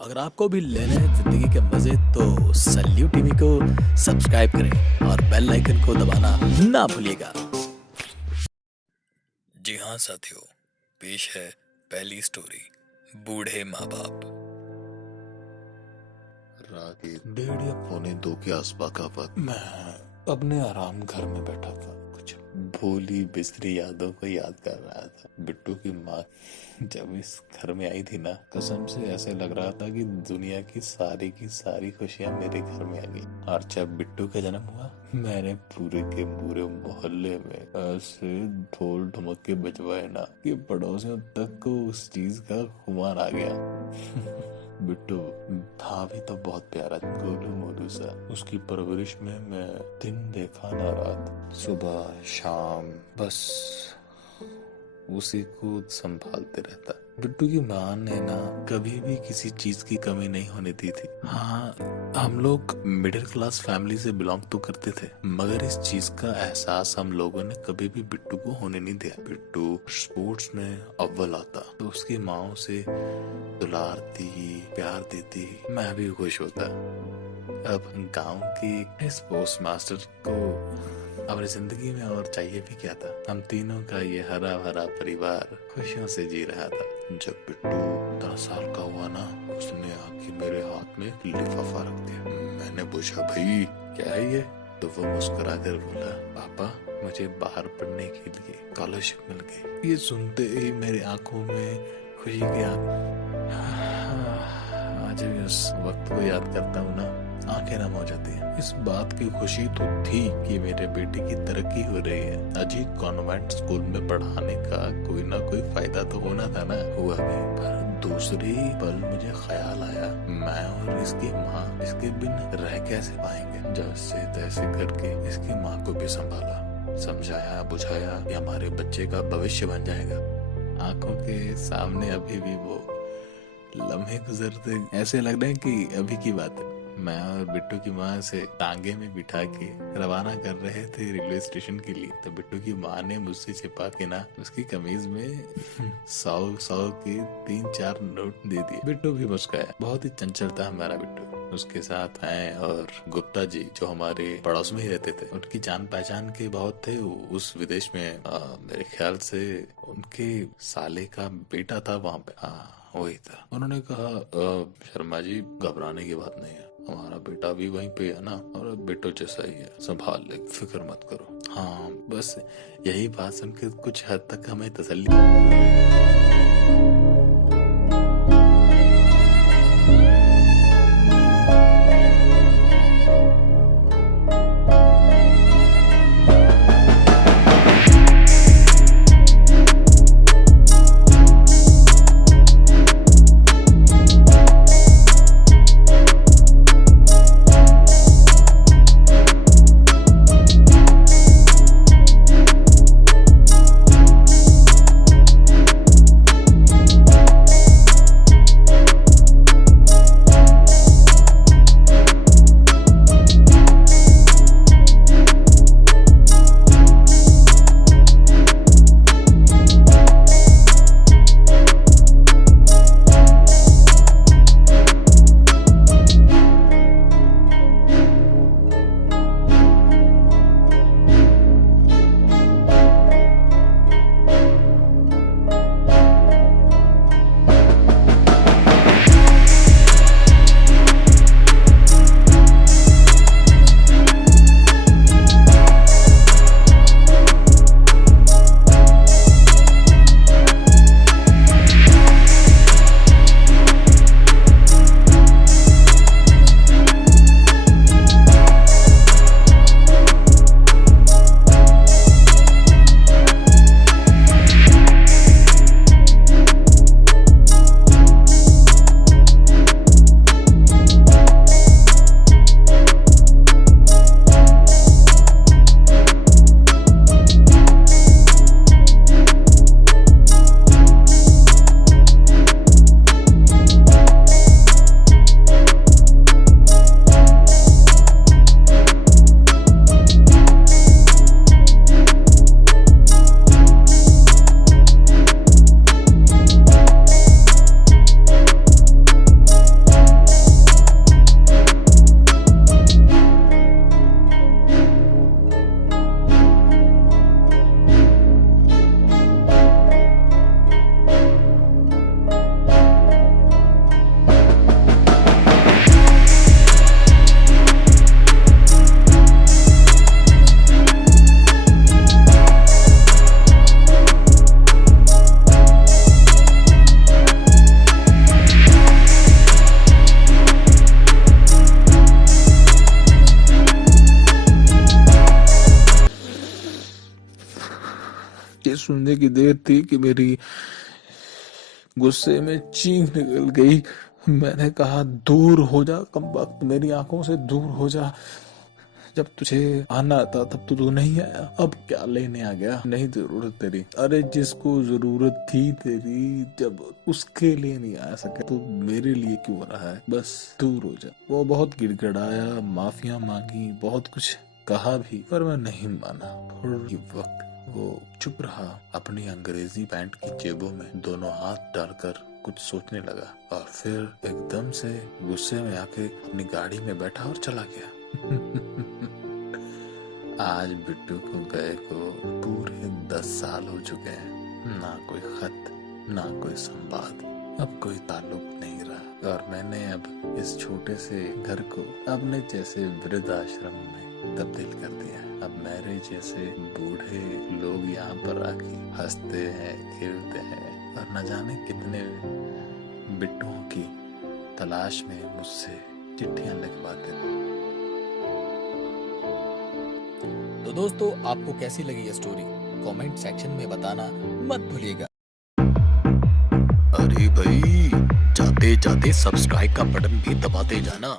अगर आपको भी लेने हैं जिंदगी के मजे तो सल्यूट टीवी को सब्सक्राइब करें और बेल आइकन को दबाना ना भूलिएगा। जी हाँ साथियों, पेश है पहली स्टोरी, बूढ़े माँ बाप। रात के 1:30 या पौने 2 के आसपास का वक्त मैं अपने आराम घर में बैठा था, कुछ भोली बिसरी यादों को याद कर रहा था। बिट्टू की माँ जब इस घर में आई थी ना, कसम से ऐसे लग रहा था कि दुनिया की सारी खुशियां मेरे घर में आ गई। और जब बिट्टू का जन्म हुआ, मैंने पूरे के पूरे मोहल्ले में ऐसे ढोल ढमक्के बजवाए ना कि पड़ोसियों तक को उस चीज का खुमार आ गया। बिट्टू था भी तो बहुत प्यारा, गोलू मोलू सा। उसकी परवरिश में मैं दिन देखा ना रात, सुबह शाम बस उसी को संभालते रहता। बिट्टू की माँ ने ना कभी भी किसी चीज की कमी नहीं होने दी थी। हाँ, हम लोग मिडिल क्लास फैमिली से बिलोंग तो करते थे, मगर इस चीज का एहसास हम लोगों ने कभी भी बिट्टू को होने नहीं दिया। बिट्टू स्पोर्ट्स में अव्वल आता तो उसकी माँ उसे दुलारती, प्यार देती, मैं भी खुश होता। अब गांव की स्पोर्ट्स मास्टर को अपनी जिंदगी में और चाहिए भी क्या था। हम तीनों का ये हरा भरा परिवार खुशियों से जी रहा था। जब बिट्टू 10 साल का हुआ ना, उसने आके मेरे हाथ में लिफाफा रख दिया। मैंने पूछा, भाई क्या है ये? तो वो मुस्कुरा कर बोला, पापा मुझे बाहर पढ़ने के लिए स्कॉलरशिप मिल गई। ये सुनते ही मेरी आंखों में खुशी की आज भी उस वक्त को याद करता हूँ ना, आंखें नम हो जाती है। इस बात की खुशी तो थी कि मेरे बेटे की तरक्की हो रही है। अजी कॉन्वेंट स्कूल में पढ़ाने का कोई ना कोई फायदा तो होना था ना, हुआ भी। पर दूसरी पल मुझे ख्याल आया, मैं और इसकी माँ इसके बिन रह कैसे पाएंगे। जैसे तैसे करके इसकी माँ को भी संभाला, समझाया बुझाया कि हमारे बच्चे का भविष्य बन जाएगा। आंखों के सामने अभी भी वो लम्हे गुजरते ऐसे लग रहे हैं कि अभी की बात है। मैं और बिट्टू की माँ से टांगे में बिठा के रवाना कर रहे थे रेलवे स्टेशन के लिए, तो बिट्टू की माँ ने मुझसे छिपा के ना उसकी कमीज में 100 के 3-4 नोट दे दिए। बिट्टू भी मुस्कुराया। बहुत ही चंचल था हमारा बिट्टू। उसके साथ हैं और गुप्ता जी जो हमारे पड़ोस में ही रहते थे। उनकी जान पहचान के बहुत थे। उस विदेश में मेरे ख्याल से उनके साले का बेटा था वहाँ पे। वही था। उन्होंने कहा, शर्मा जी घबराने की बात नहीं है, हमारा बेटा भी वहीं पे है ना, और बेटो जैसा ही है, संभाल ले, फिक्र मत करो। हाँ, बस यही बात सुनकर कुछ हद तक हमें तसल्ली सुनने की देर थी कि मेरी गुस्से में चीख निकल गई। मैंने कहा, दूर हो जा कमबख्त, मेरी आंखों से दूर हो जा। जब तुझे आना था तब तो तू नहीं आया, अब क्या लेने आ गया? नहीं जरूरत तेरी। अरे जिसको जरूरत थी तेरी, जब उसके लिए नहीं आ सके तो मेरे लिए क्यों आ रहा है? बस दूर हो जा। वो बहुत गिड़गिड़ाया, माफिया मांगी, बहुत कुछ कहा भी, पर मैं नहीं माना। थोड़ी वक्त वो चुप रहा, अपनी अंग्रेजी पैंट की जेबों में दोनों हाथ डालकर कुछ सोचने लगा और फिर एकदम से गुस्से में आके अपनी गाड़ी में बैठा और चला गया। आज बिट्टू को गए को पूरे 10 साल हो चुके हैं। ना कोई खत, ना कोई संवाद, अब कोई ताल्लुक नहीं रहा और मैंने अब इस छोटे से घर को अपने जैसे वृद्ध आश्रम में तब्दील कर दिया। अब मेरे जैसे बूढ़े लोग यहाँ पर आके हंसते हैं, खेलते हैं और न जाने कितने बिट्टुओं की तलाश में मुझसे चिट्ठियां लिखवाते थे। तो दोस्तों, आपको कैसी लगी ये स्टोरी कमेंट सेक्शन में बताना मत भूलिएगा। अरे भाई, जाते जाते सब्सक्राइब का बटन भी दबाते जाना।